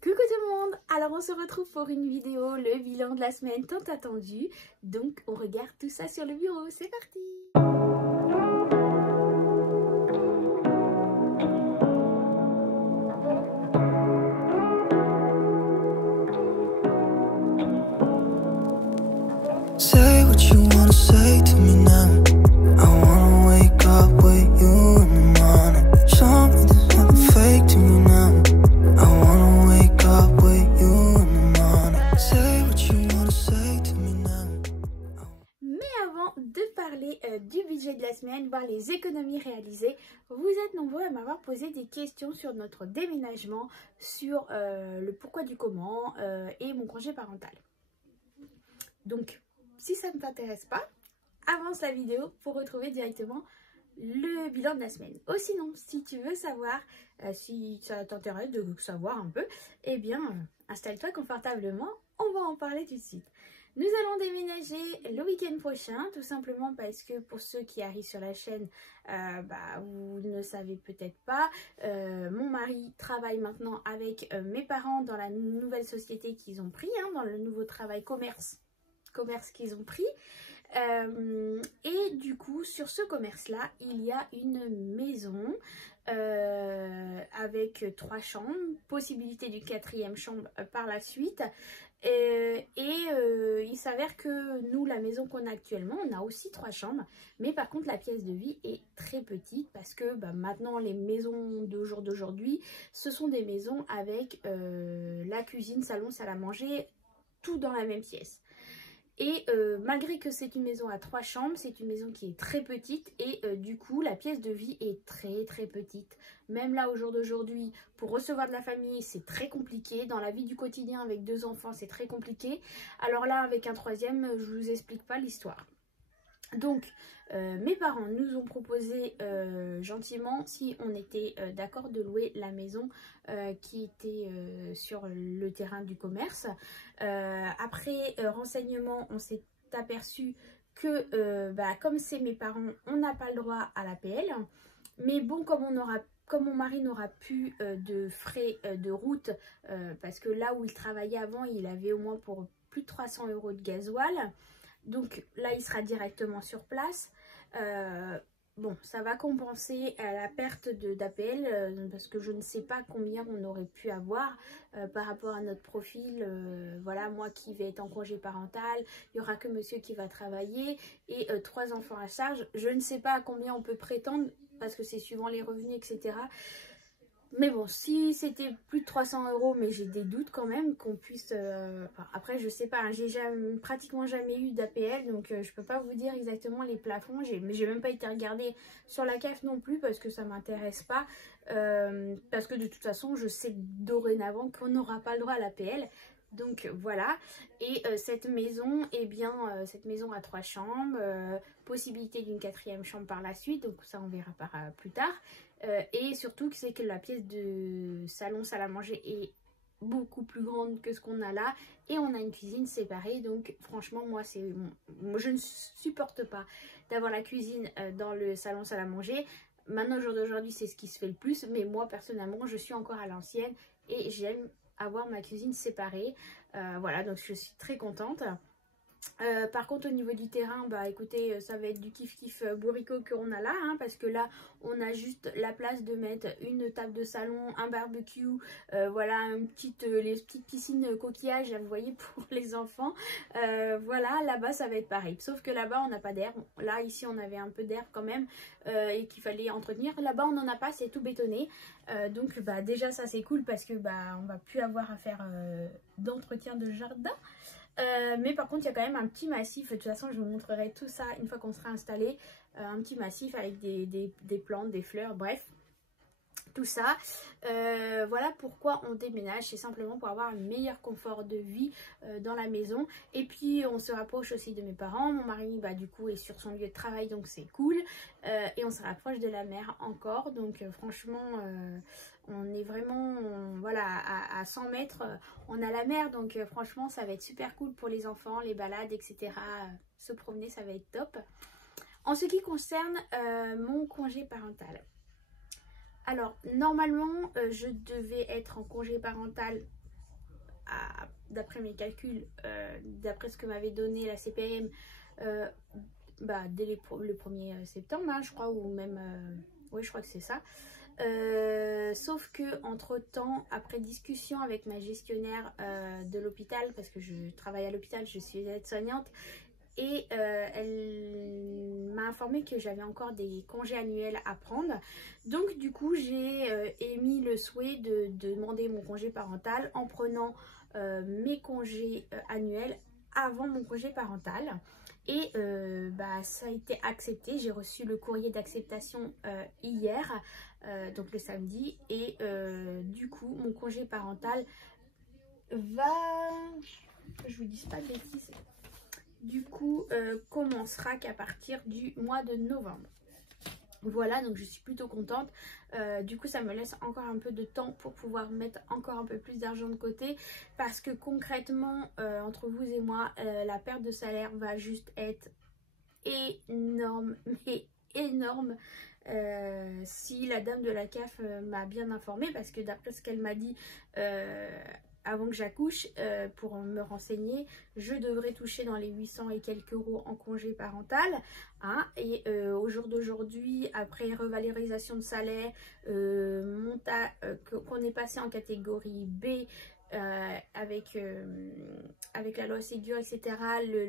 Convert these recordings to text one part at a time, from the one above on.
Coucou tout le monde. Alors on se retrouve pour une vidéo, le bilan de la semaine tant attendu. Donc on regarde tout ça sur le bureau, c'est parti. Say what you wanna say to me now. I wanna wake up with you in the morning. Show me there's nothing fake to me now. I wanna wake up with you in the morning. Say what you wanna say to me now. Mais avant de parler du budget de la semaine, voir les économies réalisées, vous êtes nombreux à m'avoir posé des questions sur notre déménagement, sur le pourquoi du comment et mon congé parental. Donc, si ça ne t'intéresse pas, avance la vidéo pour retrouver directement le bilan de la semaine. Oh sinon, si tu veux savoir, si ça t'intéresse de savoir un peu, eh bien, installe-toi confortablement, on va en parler tout de suite. Nous allons déménager le week-end prochain, tout simplement parce que pour ceux qui arrivent sur la chaîne, vous ne savez peut-être pas, mon mari travaille maintenant avec mes parents dans la nouvelle société qu'ils ont pris, dans le nouveau travail commerce qu'ils ont pris. Et du coup, sur ce commerce-là, il y a une maison avec 3 chambres, possibilité du 4e chambre par la suite. Il s'avère que nous, la maison qu'on a actuellement, on a aussi 3 chambres, mais par contre la pièce de vie est très petite parce que maintenant les maisons d'aujourd'hui, ce sont des maisons avec la cuisine, salon, salle à manger, tout dans la même pièce. Et malgré que c'est une maison à 3 chambres, c'est une maison qui est très petite et du coup la pièce de vie est très petite. Même là au jour d'aujourd'hui, pour recevoir de la famille, c'est très compliqué. Dans la vie du quotidien avec 2 enfants, c'est très compliqué. Alors là avec un 3e, je vous explique pas l'histoire. Donc mes parents nous ont proposé gentiment si on était d'accord de louer la maison qui était sur le terrain du commerce. Après renseignement, on s'est aperçu que comme c'est mes parents, on n'a pas le droit à l'APL. Mais bon, comme mon mari n'aura plus de frais de route, parce que là où il travaillait avant, il avait au moins pour plus de 300 € de gasoil. Donc là, il sera directement sur place. Bon, ça va compenser la perte d'APL parce que je ne sais pas combien on aurait pu avoir par rapport à notre profil. Voilà, moi qui vais être en congé parental, il n'y aura que monsieur qui va travailler et 3 enfants à charge. Je ne sais pas à combien on peut prétendre parce que c'est suivant les revenus, etc. Mais bon, si c'était plus de 300 €, mais j'ai des doutes quand même qu'on puisse... après, je sais pas, j'ai pratiquement jamais eu d'APL, donc je peux pas vous dire exactement les plafonds. Mais j'ai même pas été regarder sur la CAF non plus parce que ça m'intéresse pas. Parce que de toute façon, je sais dorénavant qu'on n'aura pas le droit à l'APL. Donc voilà, et cette maison, cette maison a 3 chambres, possibilité d'une 4e chambre par la suite, donc ça on verra plus tard. Et surtout c'est que la pièce de salon, salle à manger est beaucoup plus grande que ce qu'on a là, et on a une cuisine séparée. Donc franchement moi je ne supporte pas d'avoir la cuisine dans le salon, salle à manger. Maintenant au jour d'aujourd'hui c'est ce qui se fait le plus, mais moi personnellement je suis encore à l'ancienne et j'aime avoir ma cuisine séparée. Voilà, donc je suis très contente. Par contre au niveau du terrain, écoutez, ça va être du kiff bourricot qu'on a là, parce que là on a juste la place de mettre une table de salon, un barbecue, voilà, les petites piscines coquillages, vous voyez, pour les enfants. Voilà, là-bas ça va être pareil, sauf que là-bas on n'a pas d'air. Là ici on avait un peu d'air quand même et qu'il fallait entretenir. Là-bas on n'en a pas, c'est tout bétonné. Donc déjà ça c'est cool parce que on va plus avoir à faire d'entretien de jardin. Mais par contre il y a quand même un petit massif. De toute façon je vous montrerai tout ça une fois qu'on sera installé. Un petit massif avec des plantes, des fleurs, bref, tout ça. Voilà pourquoi on déménage, c'est simplement pour avoir un meilleur confort de vie dans la maison. Et puis on se rapproche aussi de mes parents. Mon mari du coup est sur son lieu de travail, donc c'est cool. Et on se rapproche de la mer encore, donc franchement on est vraiment voilà, à 100 mètres on a la mer, donc franchement ça va être super cool pour les enfants, les balades, etc. Se promener, ça va être top. En ce qui concerne mon congé parental, alors normalement je devais être en congé parental d'après mes calculs, d'après ce que m'avait donné la CPM, dès le 1er septembre, hein, je crois, ou même... oui, je crois que c'est ça. Sauf que entre temps, après discussion avec ma gestionnaire de l'hôpital, parce que je travaille à l'hôpital, je suis aide-soignante, et elle m'a informé que j'avais encore des congés annuels à prendre. Donc du coup j'ai émis le souhait de demander mon congé parental en prenant mes congés annuels avant mon congé parental. Et ça a été accepté. J'ai reçu le courrier d'acceptation hier, donc le samedi. Et du coup mon congé parental va... Je vous dis pas de bêtises. Du coup commencera qu'à partir du mois de novembre. Voilà, donc je suis plutôt contente. Du coup ça me laisse encore un peu de temps pour pouvoir mettre encore un peu plus d'argent de côté, parce que concrètement entre vous et moi la perte de salaire va juste être énorme, mais énorme. Si la dame de la CAF m'a bien informée, parce que d'après ce qu'elle m'a dit avant que j'accouche, pour me renseigner, je devrais toucher dans les 800 et quelques euros en congé parental, hein, et au jour d'aujourd'hui, après revalorisation de salaire, qu'on est passé en catégorie B, avec la loi Ségur, etc.,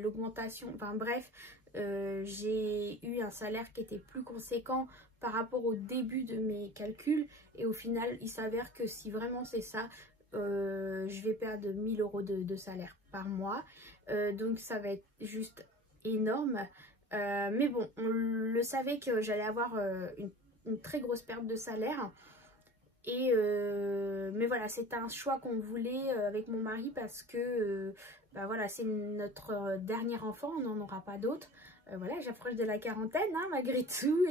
l'augmentation, enfin bref, j'ai eu un salaire qui était plus conséquent par rapport au début de mes calculs, et au final il s'avère que si vraiment c'est ça, je vais perdre 1000 euros de salaire par mois, donc ça va être juste énorme. Mais bon, on le savait que j'allais avoir une très grosse perte de salaire. Et mais voilà, c'est un choix qu'on voulait avec mon mari, parce que voilà, c'est notre dernier enfant, on n'en aura pas d'autres. Voilà, j'approche de la quarantaine, hein, malgré tout,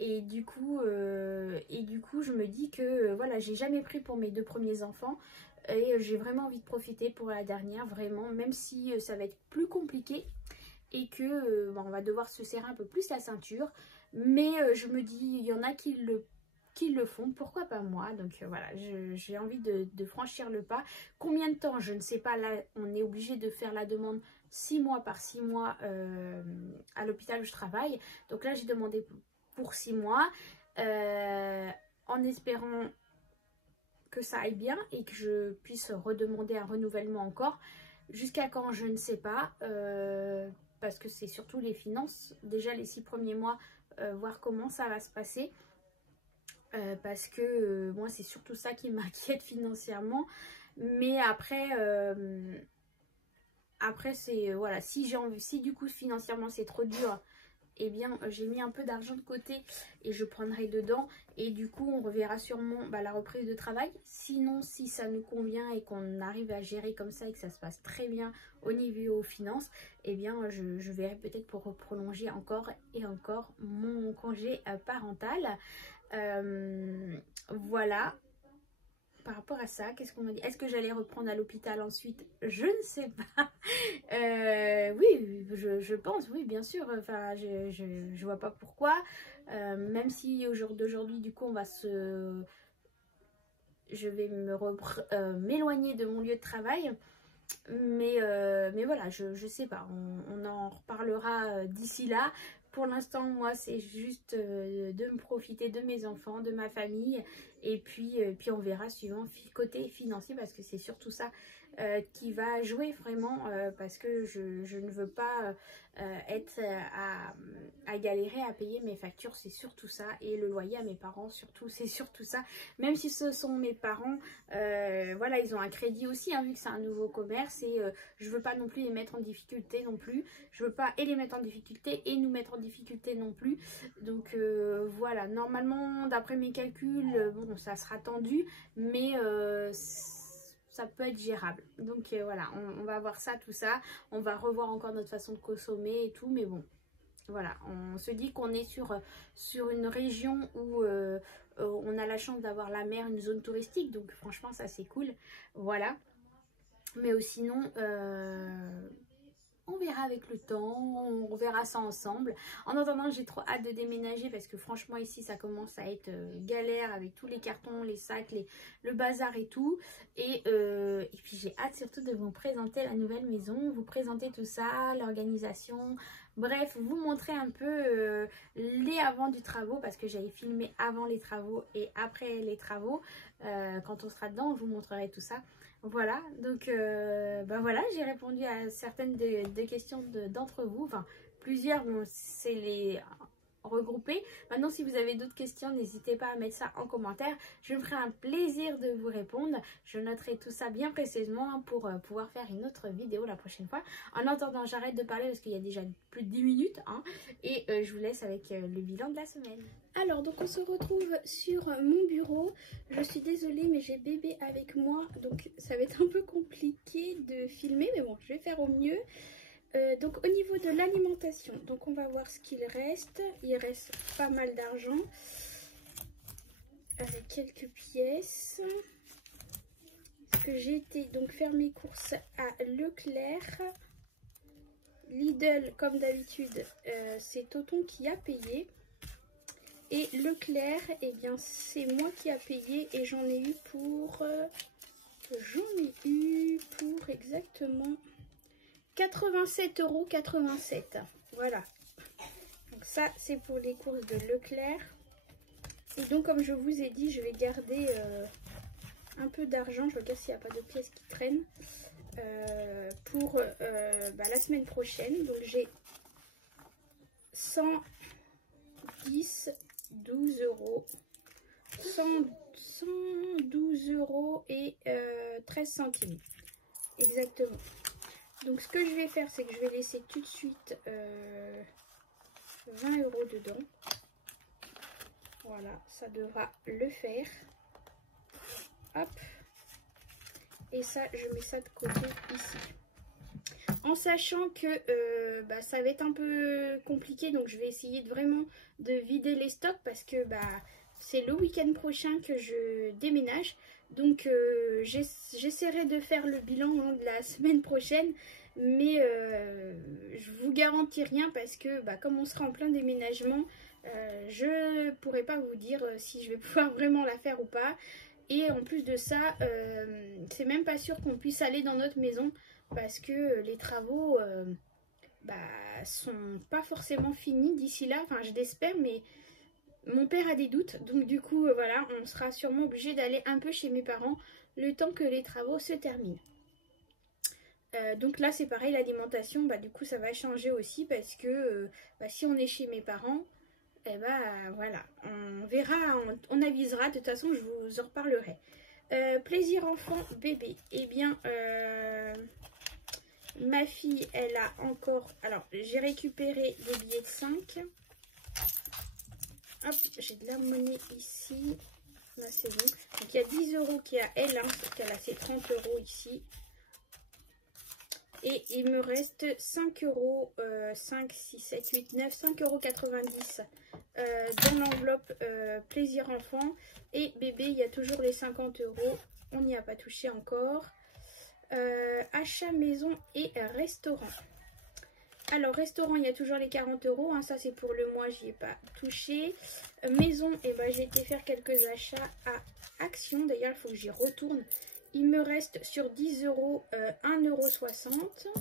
et du coup je me dis que voilà, j'ai jamais pris pour mes 2 premiers enfants, et j'ai vraiment envie de profiter pour la dernière, vraiment, même si ça va être plus compliqué et que on va devoir se serrer un peu plus la ceinture, mais je me dis, il y en a qui le font, pourquoi pas moi? Donc voilà, j'ai envie de franchir le pas. Combien de temps, je ne sais pas. Là on est obligé de faire la demande 6 mois par 6 mois à l'hôpital où je travaille. Donc là j'ai demandé pour 6 mois en espérant que ça aille bien et que je puisse redemander un renouvellement encore. Jusqu'à quand, je ne sais pas, parce que c'est surtout les finances, déjà les 6 premiers mois, voir comment ça va se passer. Parce que moi c'est surtout ça qui m'inquiète financièrement. Mais après c'est voilà, si du coup financièrement c'est trop dur, eh bien j'ai mis un peu d'argent de côté et je prendrai dedans, et du coup on reverra sûrement la reprise de travail. Sinon, si ça nous convient et qu'on arrive à gérer comme ça et que ça se passe très bien au niveau finances, eh bien je verrai peut-être pour prolonger encore et encore mon congé parental. Voilà. Par rapport à ça, qu'est-ce qu'on m'a dit? Est-ce que j'allais reprendre à l'hôpital ensuite? Je ne sais pas. Oui, je pense, oui, bien sûr. Enfin, je vois pas pourquoi. Même si au jour d'aujourd'hui, du coup, je vais m'éloigner de mon lieu de travail. Mais voilà, je sais pas. On en reparlera d'ici là. Pour l'instant, moi, c'est juste de me profiter de mes enfants, de ma famille. Et puis on verra suivant côté financier, parce que c'est surtout ça qui va jouer vraiment. Parce que je ne veux pas être à galérer à payer mes factures. C'est surtout ça. Et le loyer à mes parents, surtout, c'est surtout ça. Même si ce sont mes parents, voilà, ils ont un crédit aussi, hein, vu que c'est un nouveau commerce. Et je veux pas non plus les mettre en difficulté non plus. Je veux pas et les mettre en difficulté et nous mettre en difficulté non plus. Donc voilà, normalement d'après mes calculs, bon, ça sera tendu, mais ça peut être gérable. Donc voilà, on va voir ça, tout ça. On va revoir encore notre façon de consommer et tout, mais bon, voilà, on se dit qu'on est sur une région où on a la chance d'avoir la mer, une zone touristique, donc franchement ça c'est cool. Voilà, mais sinon on verra avec le temps, on verra ça ensemble. En attendant, j'ai trop hâte de déménager parce que franchement ici ça commence à être galère avec tous les cartons, les sacs, le bazar et tout. Et puis j'ai hâte surtout de vous présenter la nouvelle maison, vous présenter tout ça, l'organisation. Bref, vous montrer un peu les avant du travaux parce que j'avais filmé avant les travaux et après les travaux. Quand on sera dedans, je vous montrerai tout ça. Voilà, donc voilà, j'ai répondu à certaines des questions d'entre vous, enfin plusieurs, bon, c'est les regroupés. Maintenant, si vous avez d'autres questions, n'hésitez pas à mettre ça en commentaire, je me ferai un plaisir de vous répondre. Je noterai tout ça bien précisément pour pouvoir faire une autre vidéo la prochaine fois. En attendant, j'arrête de parler parce qu'il y a déjà plus de 10 minutes hein, et je vous laisse avec le bilan de la semaine. Alors, donc on se retrouve sur mon bureau. Je suis désolée, mais j'ai bébé avec moi, donc ça va être un peu compliqué de filmer, mais bon, je vais faire au mieux. Donc au niveau de l'alimentation, donc on va voir ce qu'il reste. Il reste pas mal d'argent, avec quelques pièces. Parce que j'ai été donc faire mes courses à Leclerc. Lidl, comme d'habitude, c'est Toton qui a payé. Et Leclerc, eh bien c'est moi qui a payé et j'en ai eu pour exactement 87,87 €. Voilà. Donc ça c'est pour les courses de Leclerc. Et donc comme je vous ai dit, je vais garder un peu d'argent. Je regarde s'il n'y a pas de pièces qui traînent pour la semaine prochaine. Donc j'ai 110, 12 €, 112 € et 13 centimes exactement. Donc ce que je vais faire, c'est que je vais laisser tout de suite 20 € dedans. Voilà, ça devra le faire. Hop. Et ça, je mets ça de côté ici. En sachant que ça va être un peu compliqué, donc je vais essayer vraiment de vider les stocks parce que c'est le week-end prochain que je déménage. Donc j'essaierai de faire le bilan de la semaine prochaine, mais je vous garantis rien parce que comme on sera en plein déménagement, je pourrai pas vous dire si je vais pouvoir vraiment la faire ou pas. Et en plus de ça, c'est même pas sûr qu'on puisse aller dans notre maison parce que les travaux sont pas forcément finis d'ici là. Enfin, je l'espère, mais mon père a des doutes. Donc du coup, voilà, on sera sûrement obligé d'aller un peu chez mes parents le temps que les travaux se terminent. Donc là, c'est pareil, l'alimentation, du coup, ça va changer aussi parce que si on est chez mes parents, voilà, on verra, on avisera, de toute façon je vous en reparlerai. Plaisir enfant bébé, eh bien ma fille elle a encore, alors j'ai récupéré des billets de 5. Hop, j'ai de la monnaie ici, là c'est bon. Donc il y a 10 € qui est à elle, parce qu'elle a ses 30 € ici. Et il me reste 5 €, 5, 6, 7, 8, 9, 5,90 € dans l'enveloppe plaisir enfant. Et bébé, il y a toujours les 50 €, on n'y a pas touché encore. Achat maison et restaurant. Alors restaurant, il y a toujours les 40 €, ça c'est pour le mois, j'y ai pas touché. Maison, j'ai été faire quelques achats à Action, d'ailleurs il faut que j'y retourne. Il me reste sur 10 €, 1,60 €.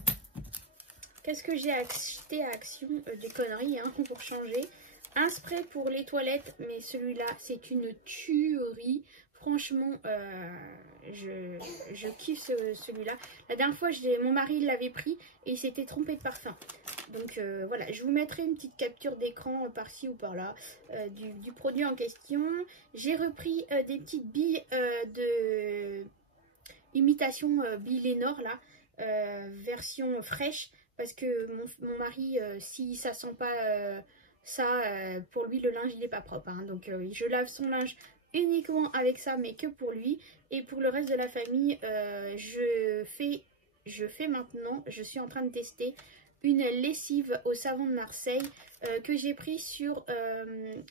Qu'est-ce que j'ai acheté à Action? Des conneries, pour changer. Un spray pour les toilettes, mais celui-là, c'est une tuerie. Franchement, je kiffe celui-là. La dernière fois, mon mari l'avait pris et il s'était trompé de parfum. Donc voilà, je vous mettrai une petite capture d'écran par-ci ou par-là du produit en question. J'ai repris des petites billes de imitation billes Lénore là, version fraîche, parce que mon mari, si ça sent pas pour lui le linge il n'est pas propre, donc je lave son linge uniquement avec ça, mais que pour lui. Et pour le reste de la famille, je fais maintenant, je suis en train de tester une lessive au savon de Marseille que j'ai pris sur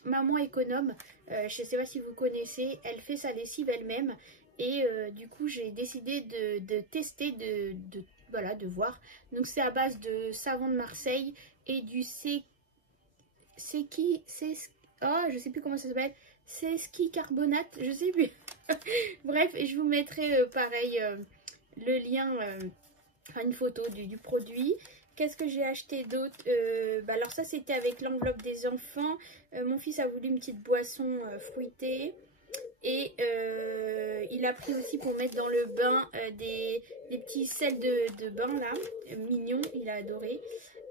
Maman Économe. Je ne sais pas si vous connaissez, elle fait sa lessive elle-même Et du coup j'ai décidé de tester, voilà, de voir. Donc c'est à base de savon de Marseille et du oh, je sais plus comment ça s'appelle. C'est ski carbonate, je sais plus. Bref, et je vous mettrai pareil le lien, enfin une photo du produit. Qu'est-ce que j'ai acheté d'autre? Alors ça c'était avec l'enveloppe des enfants. Mon fils a voulu une petite boisson fruitée. Et il a pris aussi pour mettre dans le bain des petits sels de bain là, mignons, il a adoré.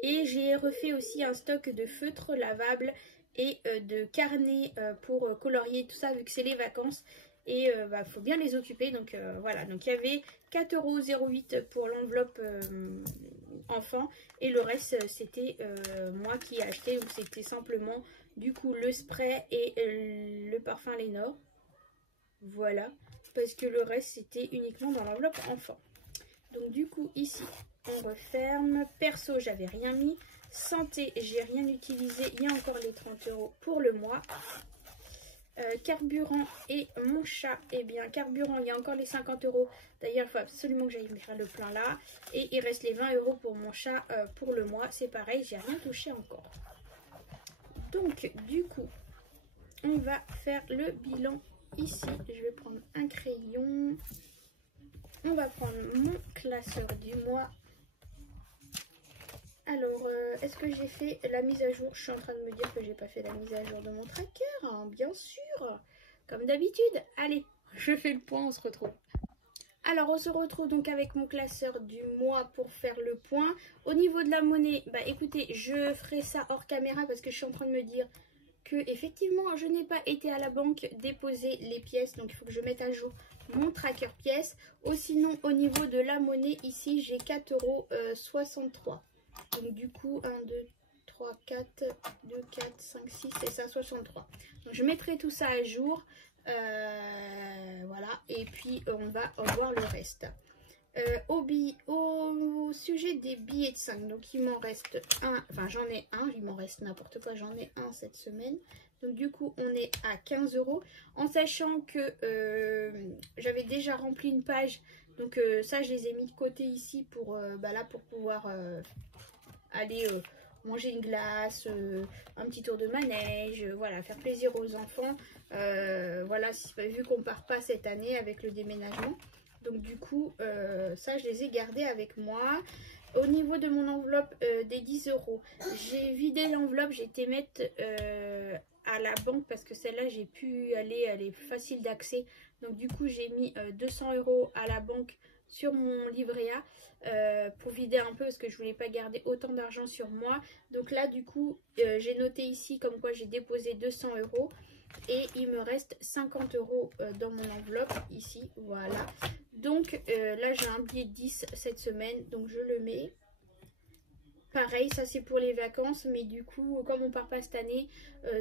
Et j'ai refait aussi un stock de feutres lavables et de carnets pour colorier tout ça vu que c'est les vacances. Et faut bien les occuper, donc voilà. Donc il y avait 4,08 € pour l'enveloppe enfant. Et le reste c'était moi qui ai acheté. Donc c'était simplement du coup le spray et le parfum Lénore. Voilà, parce que le reste c'était uniquement dans l'enveloppe enfant. Donc du coup ici on referme. Perso j'avais rien mis. Santé j'ai rien utilisé. Il y a encore les 30 € pour le mois. Carburant et mon chat. Et bien carburant il y a encore les 50 €. D'ailleurs il faut absolument que j'aille faire le plein là. Et il reste les 20 € pour mon chat pour le mois. C'est pareil, j'ai rien touché encore. Donc du coup on va faire le bilan. Ici, je vais prendre un crayon. On va prendre mon classeur du mois. Alors, est-ce que j'ai fait la mise à jour? Je suis en train de me dire que j'ai pas fait la mise à jour de mon tracker, hein, bien sûr. Comme d'habitude. Allez, je fais le point, on se retrouve. Alors, on se retrouve donc avec mon classeur du mois pour faire le point. Au niveau de la monnaie, bah écoutez, je ferai ça hors caméra parce que je suis en train de me dire que effectivement je n'ai pas été à la banque déposer les pièces, donc il faut que je mette à jour mon tracker pièces. Ou sinon au niveau de la monnaie ici j'ai 4,63 €. Donc du coup 1, 2, 3, 4, 2, 4, 5, 6 et ça 63. Donc je mettrai tout ça à jour. Voilà, et puis on va voir le reste. Au sujet des billets de 5, donc il m'en reste un, enfin j'en ai un, il m'en reste n'importe quoi, j'en ai un cette semaine. Donc du coup on est à 15 €, en sachant que j'avais déjà rempli une page, donc ça je les ai mis de côté ici pour, là, pour pouvoir aller manger une glace, un petit tour de manège, voilà, faire plaisir aux enfants. Voilà, vu qu'on part pas cette année avec le déménagement. Donc du coup, ça je les ai gardés avec moi. Au niveau de mon enveloppe des 10 €, j'ai vidé l'enveloppe, j'ai été mettre à la banque parce que celle-là j'ai pu aller, elle est facile d'accès. Donc du coup j'ai mis 200 € à la banque sur mon livret A pour vider un peu parce que je voulais pas garder autant d'argent sur moi. Donc là du coup j'ai noté ici comme quoi j'ai déposé 200 € et il me reste 50 € dans mon enveloppe ici, voilà. Donc là j'ai un billet de 10 cette semaine, donc je le mets. Pareil, ça c'est pour les vacances, mais du coup comme on part pas cette année,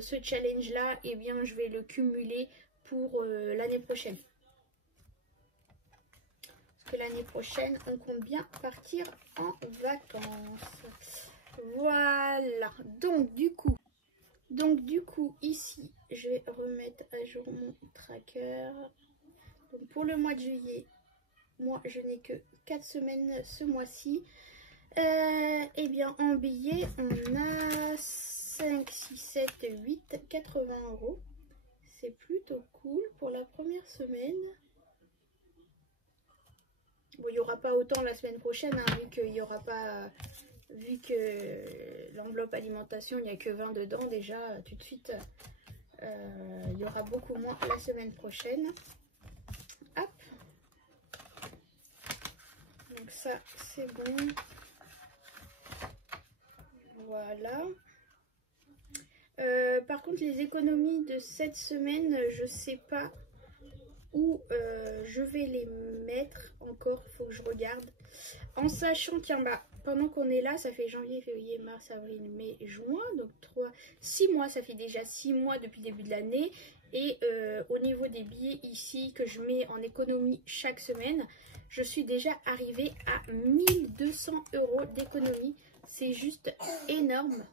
ce challenge là, eh bien je vais le cumuler pour l'année prochaine. Parce que l'année prochaine on compte bien partir en vacances. Voilà, donc du coup ici je vais remettre à jour mon tracker. Donc pour le mois de juillet, moi je n'ai que 4 semaines ce mois-ci. Et bien en billets on a 5, 6, 7, 8, 80 €. C'est plutôt cool pour la première semaine. Bon, il n'y aura pas autant la semaine prochaine, hein, vu qu'il y aura pas, vu que l'enveloppe alimentation il n'y a que 20 dedans déjà, tout de suite il y aura beaucoup moins la semaine prochaine. Hop, donc ça c'est bon. Voilà. Par contre les économies de cette semaine, je sais pas où je vais les mettre encore, faut que je regarde. En sachant, tiens, bah pendant qu'on est là, ça fait janvier, février, mars, avril, mai, juin, donc 6 mois, ça fait déjà 6 mois depuis le début de l'année. Et au niveau des billets ici que je mets en économie chaque semaine, je suis déjà arrivée à 1200 € d'économie. C'est juste énorme,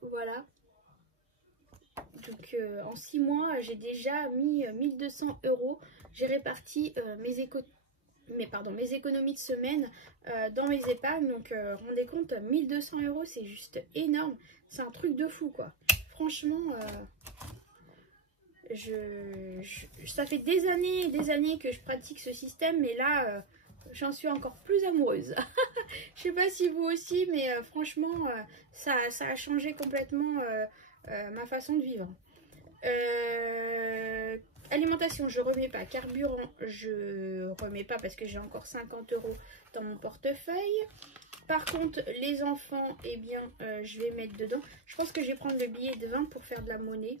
voilà. Donc en 6 mois, j'ai déjà mis 1200 €. j'ai réparti mes économies de semaine dans mes épargnes. Donc rendez compte, 1200 €, c'est juste énorme. C'est un truc de fou quoi. Franchement, ça fait des années et des années que je pratique ce système, mais là j'en suis encore plus amoureuse. Je sais pas si vous aussi, mais franchement ça a changé complètement ma façon de vivre. Alimentation, je remets pas. Carburant, je remets pas parce que j'ai encore 50 € dans mon portefeuille. Par contre, les enfants, eh bien, je vais mettre dedans. Je pense que je vais prendre le billet de 20 pour faire de la monnaie.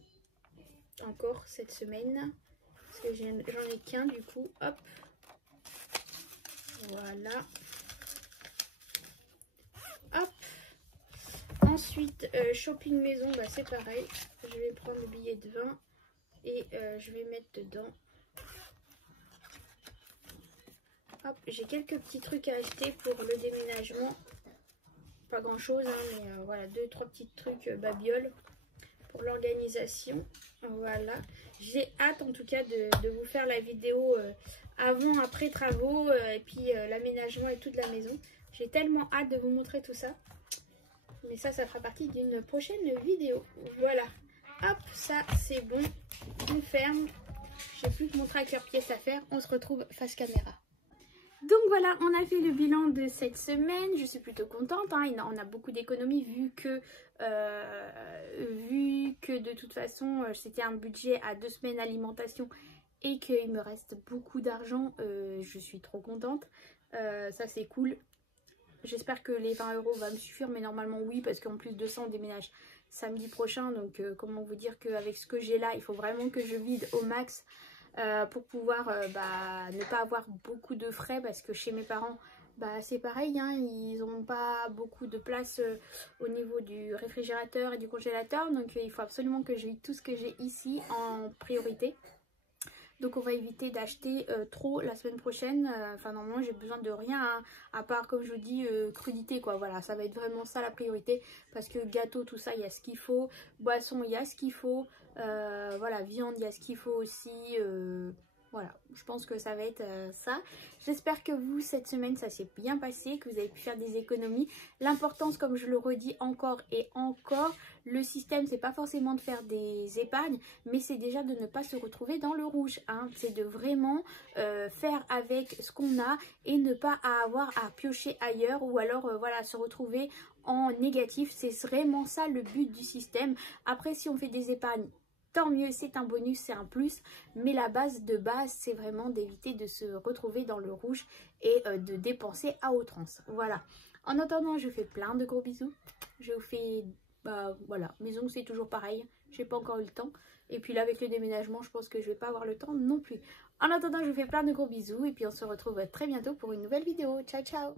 Encore cette semaine. Parce que j'en ai qu'un du coup. Hop. Voilà. Hop. Ensuite, shopping maison, bah, c'est pareil. Je vais prendre le billet de 20 et je vais mettre dedans. Hop, j'ai quelques petits trucs à acheter pour le déménagement. Pas grand chose, hein, mais voilà, 2-3 petits trucs babioles pour l'organisation. Voilà. J'ai hâte en tout cas de vous faire la vidéo avant, après travaux et puis l'aménagement et tout de la maison. J'ai tellement hâte de vous montrer tout ça. Mais ça fera partie d'une prochaine vidéo. Voilà. Hop, ça c'est bon. On ferme. J'ai plus que mon tracker pièce à faire. On se retrouve face caméra. Donc voilà, on a fait le bilan de cette semaine. Je suis plutôt contente. Hein. On a beaucoup d'économies vu que de toute façon c'était un budget à 2 semaines alimentation et qu'il me reste beaucoup d'argent. Je suis trop contente. Ça c'est cool. J'espère que les 20 € vont me suffire, mais normalement oui, parce qu'en plus de ça, on déménage samedi prochain. Donc comment vous dire qu'avec ce que j'ai là, il faut vraiment que je vide au max pour pouvoir ne pas avoir beaucoup de frais, parce que chez mes parents, c'est pareil, hein, ils n'ont pas beaucoup de place au niveau du réfrigérateur et du congélateur. Donc il faut absolument que je vide tout ce que j'ai ici en priorité. Donc on va éviter d'acheter trop la semaine prochaine. Enfin normalement j'ai besoin de rien, hein, à part comme je vous dis crudité quoi. Voilà, ça va être vraiment ça la priorité. Parce que gâteau tout ça il y a ce qu'il faut. Boisson il y a ce qu'il faut. Voilà, viande il y a ce qu'il faut aussi. Voilà, je pense que ça va être ça. J'espère que vous, cette semaine, ça s'est bien passé, que vous avez pu faire des économies. L'importance, comme je le redis encore et encore, le système, c'est pas forcément de faire des épargnes, mais c'est déjà de ne pas se retrouver dans le rouge. Hein. C'est de vraiment faire avec ce qu'on a et ne pas avoir à piocher ailleurs ou alors voilà, se retrouver en négatif. C'est vraiment ça le but du système. Après, si on fait des épargnes, tant mieux, c'est un bonus, c'est un plus, mais la base de base, c'est vraiment d'éviter de se retrouver dans le rouge et de dépenser à outrance. Voilà. En attendant, je vous fais plein de gros bisous. Je vous fais, voilà, mes ongles c'est toujours pareil, j'ai pas encore eu le temps. Et puis là, avec le déménagement, je pense que je vais pas avoir le temps non plus. En attendant, je vous fais plein de gros bisous et puis on se retrouve très bientôt pour une nouvelle vidéo. Ciao, ciao!